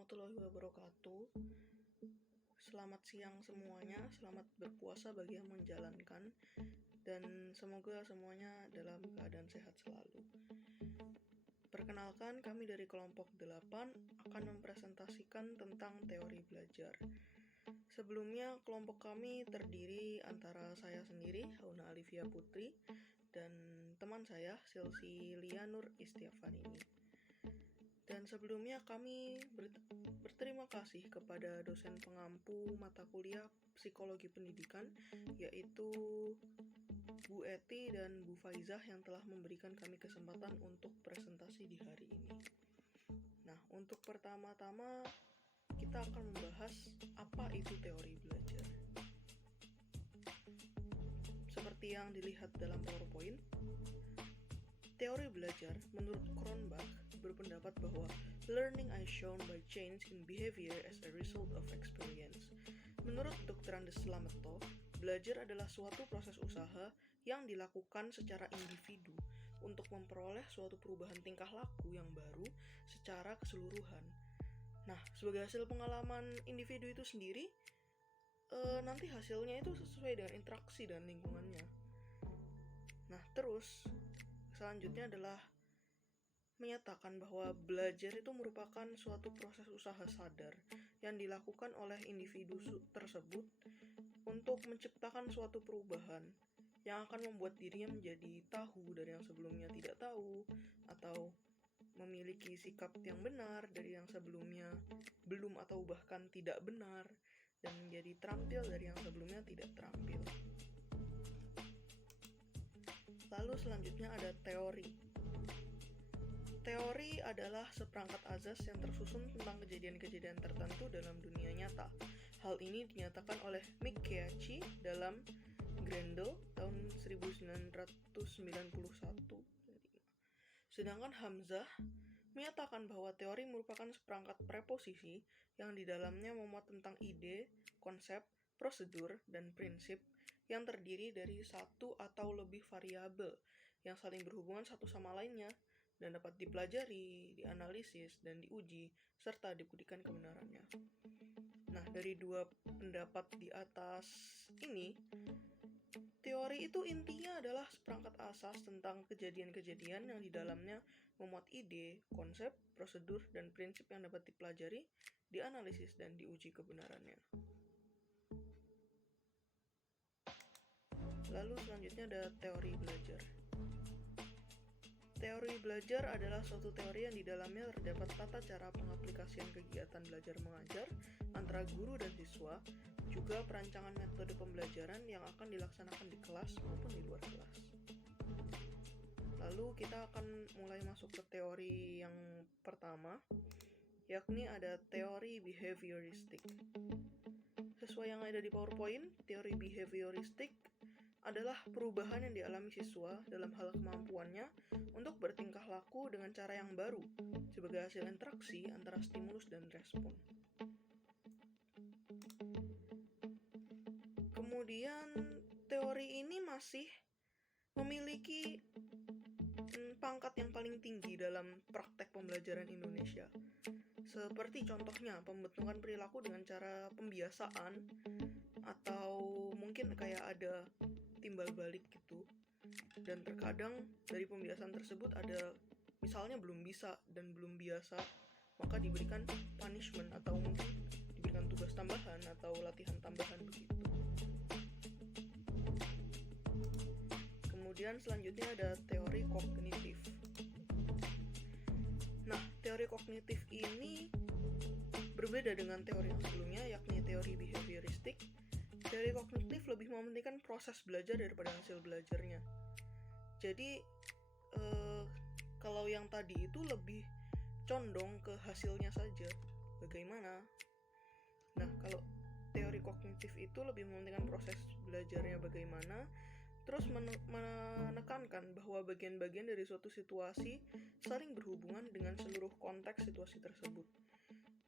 warahmatullahi wabarakatuh. Selamat siang semuanya, selamat berpuasa bagi yang menjalankan, dan semoga semuanya dalam keadaan sehat selalu. Perkenalkan, kami dari kelompok 8 akan mempresentasikan tentang teori belajar. Sebelumnya, kelompok kami terdiri antara saya sendiri, Hauna Alivia Putri, dan teman saya, Silsi Lianur Istiavanini. Dan sebelumnya kami berterima kasih kepada dosen pengampu mata kuliah Psikologi Pendidikan, yaitu Bu Eti dan Bu Faizah yang telah memberikan kami kesempatan untuk presentasi di hari ini. Nah, untuk pertama-tama kita akan membahas apa itu teori belajar. Seperti yang dilihat dalam PowerPoint, teori belajar menurut Cronbach berpendapat bahwa learning is shown by change in behavior as a result of experience. Menurut Dr. Andes Slameto, belajar adalah suatu proses usaha yang dilakukan secara individu untuk memperoleh suatu perubahan tingkah laku yang baru secara keseluruhan. Nah, sebagai hasil pengalaman individu itu sendiri, nanti hasilnya itu sesuai dengan interaksi dan lingkungannya. Nah, terus selanjutnya adalah menyatakan bahwa belajar itu merupakan suatu proses usaha sadar yang dilakukan oleh individu tersebut untuk menciptakan suatu perubahan yang akan membuat dirinya menjadi tahu dari yang sebelumnya tidak tahu, atau memiliki sikap yang benar dari yang sebelumnya belum atau bahkan tidak benar, dan menjadi terampil dari yang sebelumnya tidak terampil. Lalu selanjutnya ada teori. Teori adalah seperangkat azas yang tersusun tentang kejadian-kejadian tertentu dalam dunia nyata. Hal ini dinyatakan oleh Michiaci dalam Grendel tahun 1991. Sedangkan Hamzah menyatakan bahwa teori merupakan seperangkat preposisi yang di dalamnya memuat tentang ide, konsep, prosedur, dan prinsip yang terdiri dari satu atau lebih variabel yang saling berhubungan satu sama lainnya dan dapat dipelajari, dianalisis, dan diuji, serta dibuktikan kebenarannya. Nah, dari dua pendapat di atas ini, teori itu intinya adalah seperangkat asas tentang kejadian-kejadian yang di dalamnya memuat ide, konsep, prosedur, dan prinsip yang dapat dipelajari, dianalisis, dan diuji kebenarannya. Lalu selanjutnya ada teori belajar. Teori belajar adalah suatu teori yang di dalamnya terdapat tata cara pengaplikasian kegiatan belajar mengajar antara guru dan siswa, juga perancangan metode pembelajaran yang akan dilaksanakan di kelas maupun di luar kelas. Lalu kita akan mulai masuk ke teori yang pertama, yakni ada teori behavioristik. Sesuai yang ada di PowerPoint, teori behavioristik adalah perubahan yang dialami siswa dalam hal kemampuannya untuk bertingkah laku dengan cara yang baru sebagai hasil interaksi antara stimulus dan respon. Kemudian teori ini masih memiliki pangkat yang paling tinggi dalam praktek pembelajaran Indonesia. Seperti contohnya pembentukan perilaku dengan cara pembiasaan, atau mungkin kayak ada timbal balik gitu. Dan terkadang dari pembiasaan tersebut ada misalnya belum bisa dan belum biasa, maka diberikan punishment atau mungkin diberikan tugas tambahan atau latihan tambahan begitu. Kemudian selanjutnya ada teori kognitif. Nah, teori kognitif ini berbeda dengan teori yang sebelumnya, yakni teori behavioristik. Teori kognitif lebih mementingkan proses belajar daripada hasil belajarnya. Jadi, kalau yang tadi itu lebih condong ke hasilnya saja. Bagaimana? Nah, kalau teori kognitif itu lebih mementingkan proses belajarnya bagaimana, terus menekankan bahwa bagian-bagian dari suatu situasi saling berhubungan dengan seluruh konteks situasi tersebut.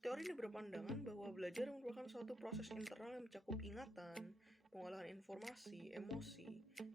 Teori ini berpandangan bahwa belajar merupakan suatu proses internal yang mencakup ingatan, pengolahan informasi, emosi,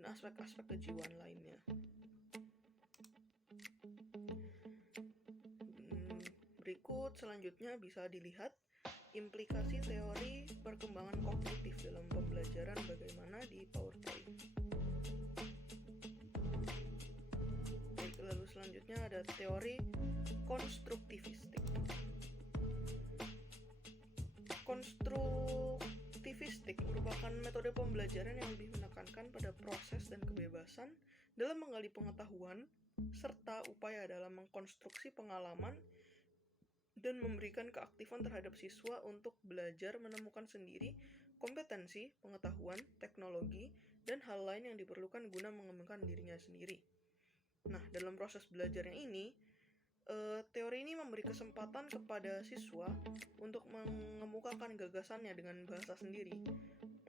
dan aspek-aspek kejiwaan lainnya. Berikut selanjutnya bisa dilihat implikasi teori perkembangan kognitif dalam pembelajaran bagaimana di PowerPoint. Baik, lalu selanjutnya ada teori konstruktivistik. Konstruktivistik merupakan metode pembelajaran yang lebih menekankan pada proses dan kebebasan dalam menggali pengetahuan serta upaya dalam mengkonstruksi pengalaman dan memberikan keaktifan terhadap siswa untuk belajar menemukan sendiri kompetensi, pengetahuan, teknologi, dan hal lain yang diperlukan guna mengembangkan dirinya sendiri. Nah, dalam proses belajarnya ini, teori ini memberi kesempatan kepada siswa untuk mengemukakan gagasannya dengan bahasa sendiri,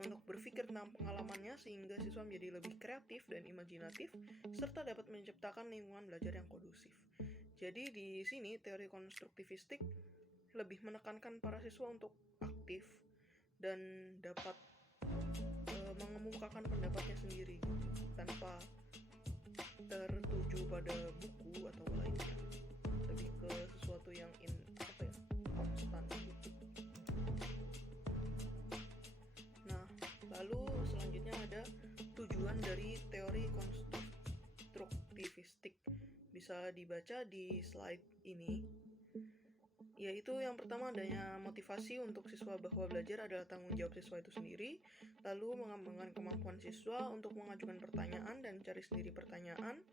untuk berpikir tentang pengalamannya sehingga siswa menjadi lebih kreatif dan imajinatif, serta dapat menciptakan lingkungan belajar yang kondusif. Jadi di sini teori konstruktivistik lebih menekankan para siswa untuk aktif dan dapat mengemukakan pendapatnya sendiri gitu, tanpa tertuju pada buku atau lainnya, lebih ke sesuatu yang konstan gitu. Nah, lalu selanjutnya ada tujuan dari teori konstruktivistik, bisa dibaca di slide ini, yaitu yang pertama adanya motivasi untuk siswa bahwa belajar adalah tanggung jawab siswa itu sendiri, lalu mengembangkan kemampuan siswa untuk mengajukan pertanyaan dan cari sendiri pertanyaan,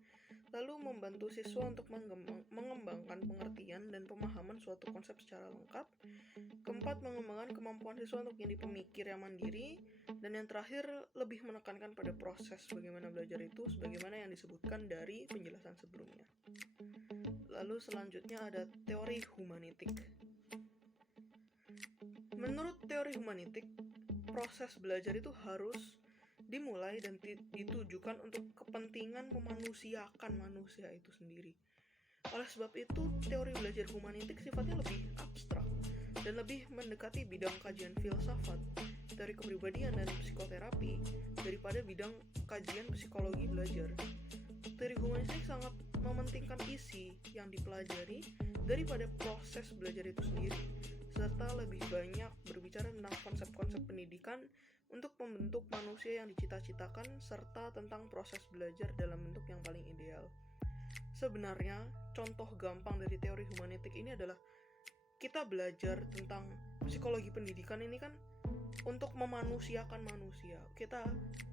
lalu membantu siswa untuk mengembangkan pengertian dan pemahaman suatu konsep secara lengkap. Keempat, mengembangkan kemampuan siswa untuk menjadi pemikir yang mandiri, dan yang terakhir lebih menekankan pada proses bagaimana belajar itu sebagaimana yang disebutkan dari penjelasan sebelumnya. Lalu selanjutnya ada teori humanitik. Menurut teori humanitik, proses belajar itu harus dimulai dan ditujukan untuk kepentingan memanusiakan manusia itu sendiri. Oleh sebab itu, teori belajar humanitik sifatnya lebih abstrak dan lebih mendekati bidang kajian filsafat, teori kepribadian dan psikoterapi daripada bidang kajian psikologi belajar. Teori humanistik sangat mementingkan isi yang dipelajari daripada proses belajar itu sendiri, serta lebih banyak berbicara tentang konsep-konsep pendidikan untuk membentuk manusia yang dicita-citakan, serta tentang proses belajar dalam bentuk yang paling ideal. Sebenarnya, contoh gampang dari teori humanitik ini adalah kita belajar tentang psikologi pendidikan ini kan untuk memanusiakan manusia. Kita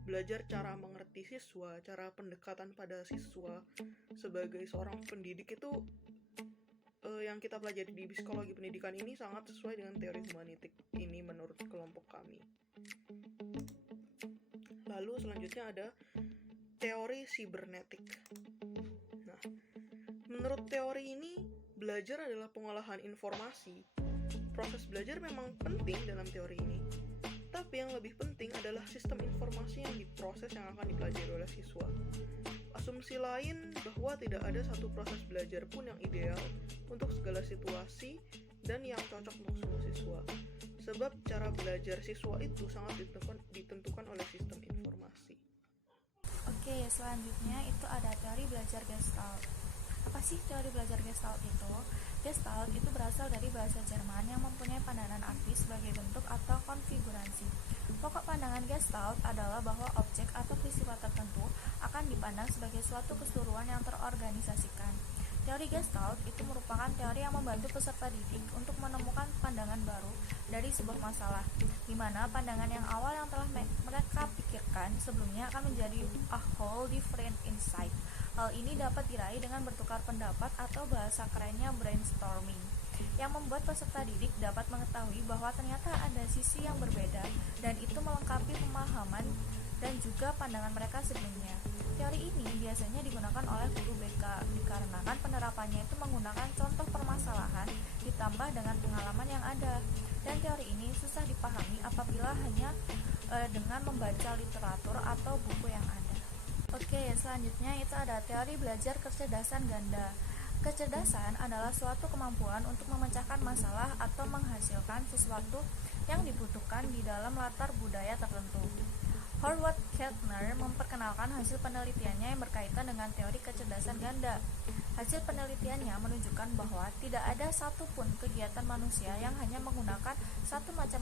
belajar cara mengerti siswa, cara pendekatan pada siswa sebagai seorang pendidik itu yang kita pelajari di psikologi pendidikan ini sangat sesuai dengan teori humanitik ini menurut kelompok kami. Lalu selanjutnya ada teori sibernetik. Nah, menurut teori ini, belajar adalah pengolahan informasi. Proses belajar memang penting dalam teori ini, tapi yang lebih penting adalah sistem informasi yang diproses yang akan dipelajari oleh siswa. Asumsi lain bahwa tidak ada satu proses belajar pun yang ideal untuk segala situasi dan yang cocok untuk semua siswa. Sebab cara belajar siswa itu sangat ditentukan oleh sistem informasi. Oke, selanjutnya itu ada teori belajar Gestalt. Apa sih teori belajar Gestalt itu? Gestalt itu berasal dari bahasa Jerman yang mempunyai pandangan arti sebagai bentuk atau konfigurasi. Pokok pandangan Gestalt adalah bahwa objek atau peristiwa tertentu akan dipandang sebagai suatu keseluruhan yang terorganisasikan. Teori Gestalt itu merupakan teori yang membantu peserta didik untuk menemukan pandangan baru dari sebuah masalah, di mana pandangan yang awal yang telah mereka pikirkan sebelumnya akan menjadi a whole different insight. Hal ini dapat diraih dengan bertukar pendapat atau bahasa kerennya brainstorming, yang membuat peserta didik dapat mengetahui bahwa ternyata ada sisi yang berbeda dan itu melengkapi pemahaman dan juga pandangan mereka sebelumnya. Teori ini biasanya digunakan oleh guru BK dikarenakan penerapannya itu menggunakan contoh permasalahan ditambah dengan pengalaman yang ada. Dan teori ini susah dipahami apabila hanya dengan membaca literatur atau buku yang ada. Oke, selanjutnya itu ada teori belajar kecerdasan ganda. Kecerdasan adalah suatu kemampuan untuk memecahkan masalah atau menghasilkan sesuatu yang dibutuhkan di dalam latar budaya tertentu. Howard Gardner memperkenalkan hasil penelitiannya yang berkaitan dengan teori kecerdasan ganda. Hasil penelitiannya menunjukkan bahwa tidak ada satupun kegiatan manusia yang hanya menggunakan satu macam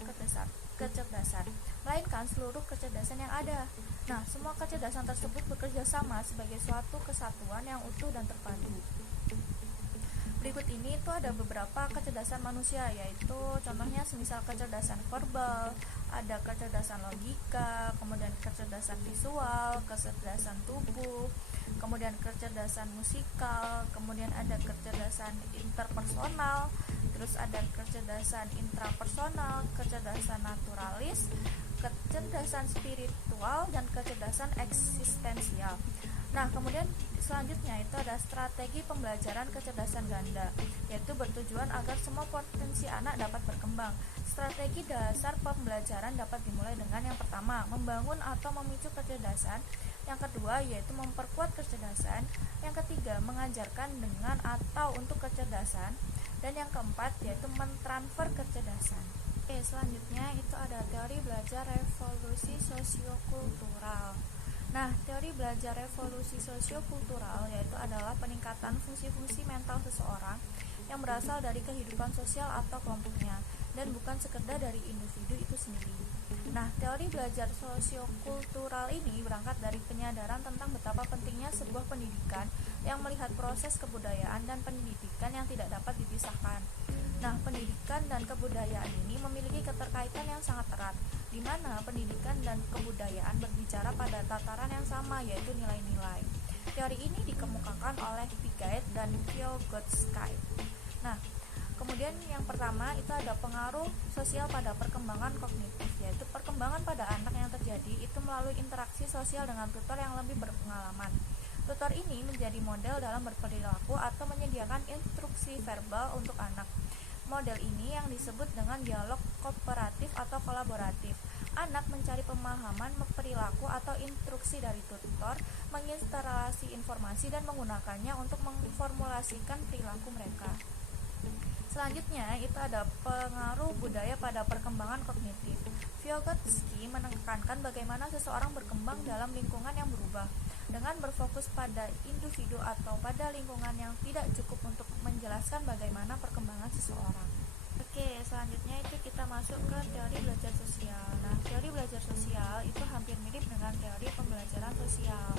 kecerdasan, melainkan seluruh kecerdasan yang ada. Nah, semua kecerdasan tersebut bekerja sama sebagai suatu kesatuan yang utuh dan terpadu. Berikut ini itu ada beberapa kecerdasan manusia, yaitu contohnya semisal kecerdasan verbal, ada kecerdasan logika, kemudian kecerdasan visual, kecerdasan tubuh, kemudian kecerdasan musikal, kemudian ada kecerdasan interpersonal, terus ada kecerdasan intrapersonal, kecerdasan naturalis, kecerdasan spiritual, dan kecerdasan eksistensial. Nah, kemudian selanjutnya itu ada strategi pembelajaran kecerdasan ganda, yaitu bertujuan agar semua potensi anak dapat berkembang. Strategi dasar pembelajaran dapat dimulai dengan yang pertama, membangun atau memicu kecerdasan. Yang kedua, yaitu memperkuat kecerdasan. Yang ketiga, mengajarkan dengan atau untuk kecerdasan. Dan yang keempat, yaitu mentransfer kecerdasan. Oke, selanjutnya itu ada teori belajar revolusi sosiokultural. Nah, teori belajar revolusi sosiokultural yaitu adalah peningkatan fungsi-fungsi mental seseorang yang berasal dari kehidupan sosial atau kelompoknya dan bukan sekedar dari individu itu sendiri. Nah, teori belajar sosiokultural ini berangkat dari penyadaran tentang betapa pentingnya sebuah pendidikan yang melihat proses kebudayaan dan pendidikan yang tidak dapat dipisahkan. Nah, pendidikan dan kebudayaan ini memiliki keterkaitan yang sangat erat, di mana pendidikan dan kebudayaan berbicara pada tataran yang sama, yaitu nilai-nilai. Teori ini dikemukakan oleh Piaget dan Vygotsky. Nah, kemudian yang pertama itu ada pengaruh sosial pada perkembangan kognitif, yaitu perkembangan pada anak yang terjadi itu melalui interaksi sosial dengan tutor yang lebih berpengalaman. Tutor ini menjadi model dalam berperilaku atau menyediakan instruksi verbal untuk anak. Model ini yang disebut dengan dialog kooperatif atau kolaboratif. Anak mencari pemahaman perilaku atau instruksi dari tutor, menginstalasi informasi dan menggunakannya untuk memformulasikan perilaku mereka. Selanjutnya itu ada pengaruh budaya pada perkembangan kognitif. Vygotsky menekankan bagaimana seseorang berkembang dalam lingkungan yang berubah. Dengan berfokus pada individu atau pada lingkungan yang tidak cukup untuk menjelaskan bagaimana perkembangan seseorang. Oke, selanjutnya itu kita masuk ke teori belajar sosial. Nah, teori belajar sosial itu hampir mirip dengan teori pembelajaran sosial.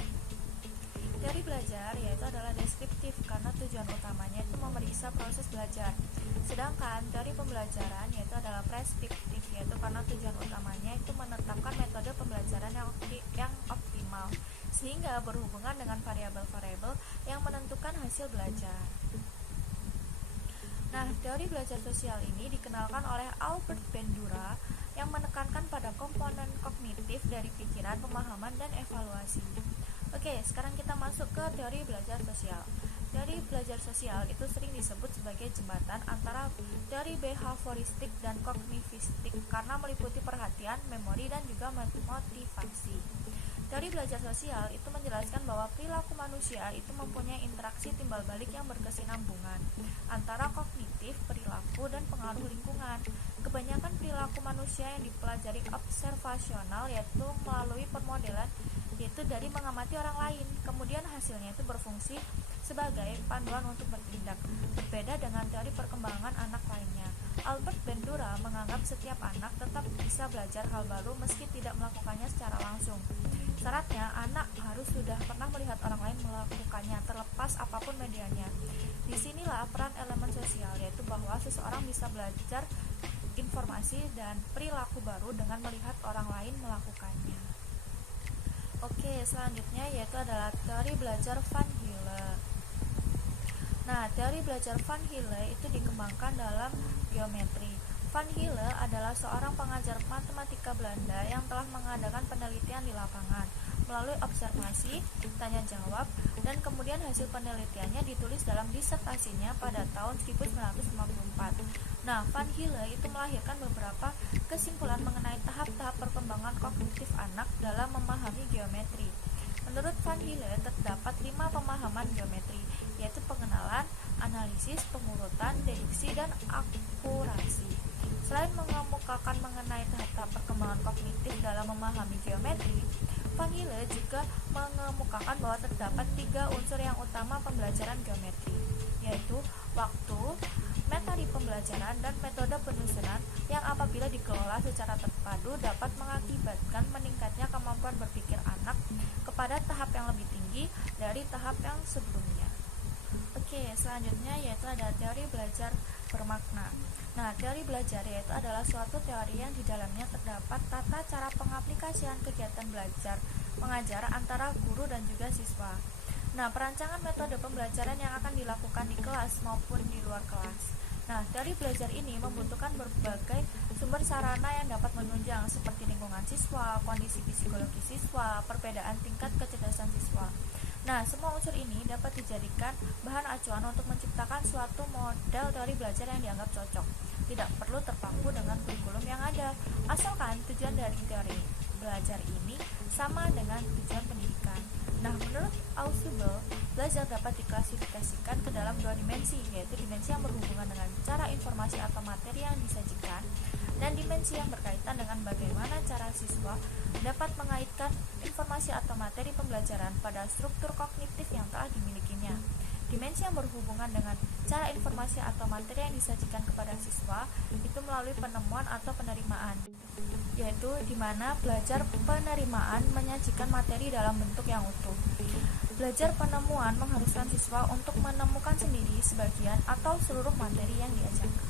Teori belajar yaitu adalah deskriptif karena tujuan utamanya itu memeriksa proses belajar. Sedangkan teori pembelajaran yaitu adalah preskriptif, yaitu karena tujuan utamanya itu menetapkan metode pembelajaran yang optimal sehingga berhubungan dengan variabel-variabel yang menentukan hasil belajar. Nah, teori belajar sosial ini dikenalkan oleh Albert Bandura yang menekankan pada komponen kognitif dari pikiran, pemahaman, dan evaluasi. Oke, sekarang kita masuk ke teori belajar sosial. Teori belajar sosial itu sering disebut sebagai jembatan antara teori behavioristik dan kognitivistik karena meliputi perhatian, memori, dan juga motivasi. Teori belajar sosial itu menjelaskan bahwa perilaku manusia itu mempunyai interaksi timbal balik yang berkesinambungan antara kognitif, perilaku, dan pengaruh lingkungan. Kebanyakan perilaku manusia yang dipelajari observasional yaitu melalui permodelan, yaitu dari mengamati orang lain. Kemudian hasilnya itu berfungsi sebagai panduan untuk bertindak. Berbeda dengan teori perkembangan anak lainnya. Albert Bandura menganggap setiap anak tetap bisa belajar hal baru meski tidak melakukannya secara langsung. Syaratnya, anak harus sudah pernah melihat orang lain melakukannya, terlepas apapun medianya. Disinilah peran elemen sosial, yaitu bahwa seseorang bisa belajar informasi dan perilaku baru dengan melihat orang lain melakukannya. Oke, selanjutnya yaitu adalah teori belajar Van Hille. Nah, teori belajar Van Hille itu dikembangkan dalam geometri. Van Hille adalah seorang pengajar matematika Belanda yang telah mengadakan penelitian di lapangan melalui observasi, tanya jawab, dan kemudian hasil penelitiannya ditulis dalam disertasinya pada tahun 1954. Nah, Van Hille itu melahirkan beberapa kesimpulan mengenai tahap-tahap perkembangan kognitif anak dalam memahami geometri. Menurut Van Hille, terdapat 5 pemahaman geometri, yaitu pengenalan, analisis, pengurutan, deduksi, dan akurasi. Selain mengemukakan mengenai tahap-tahap perkembangan kognitif dalam memahami geometri, Van Hille juga mengemukakan bahwa terdapat 3 unsur yang utama pembelajaran geometri, yaitu waktu, metode pembelajaran, dan metode penyusunan yang apabila dikelola secara terpadu dapat mengakibatkan meningkatnya kemampuan berpikir anak kepada tahap yang lebih tinggi dari tahap yang sebelumnya. Oke, selanjutnya yaitu ada teori belajar bermakna. Nah, teori belajar yaitu adalah suatu teori yang di dalamnya terdapat tata cara pengaplikasian kegiatan belajar mengajar antara guru dan juga siswa. Nah, perancangan metode pembelajaran yang akan dilakukan di kelas maupun di luar kelas. Nah, teori belajar ini membutuhkan berbagai sumber sarana yang dapat menunjang seperti lingkungan siswa, kondisi psikologi siswa, perbedaan tingkat kecerdasan siswa. Nah, semua unsur ini dapat dijadikan bahan acuan untuk menciptakan suatu model teori belajar yang dianggap cocok. Tidak perlu terpaku dengan kurikulum yang ada, asalkan tujuan dari teori belajar ini sama dengan tujuan pendidikan. Nah, menurut Ausubel, belajar dapat diklasifikasikan ke dalam 2 dimensi, yaitu dimensi yang berhubungan dengan cara informasi atau materi yang disajikan, dan dimensi yang berkaitan dengan bagaimana cara siswa dapat mengaitkan informasi atau materi pembelajaran pada struktur kognitif yang telah dimilikinya. Dimensi yang berhubungan dengan cara informasi atau materi yang disajikan kepada siswa itu melalui penemuan atau penerimaan, yaitu di mana belajar penerimaan menyajikan materi dalam bentuk yang utuh. Belajar penemuan mengharuskan siswa untuk menemukan sendiri sebagian atau seluruh materi yang diajarkan.